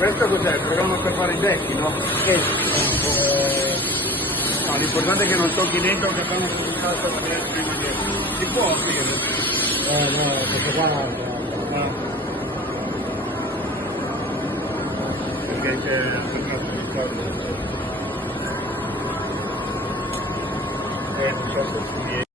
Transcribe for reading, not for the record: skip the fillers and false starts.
Questo cos'è? Il programma per fare i decchi, no? No, l'importante è che non tocchi dentro che fanno sul cazzo da destra prima di... Si può aprire? No, questo qua no. Perché c'è anche un altro discorso. Non so se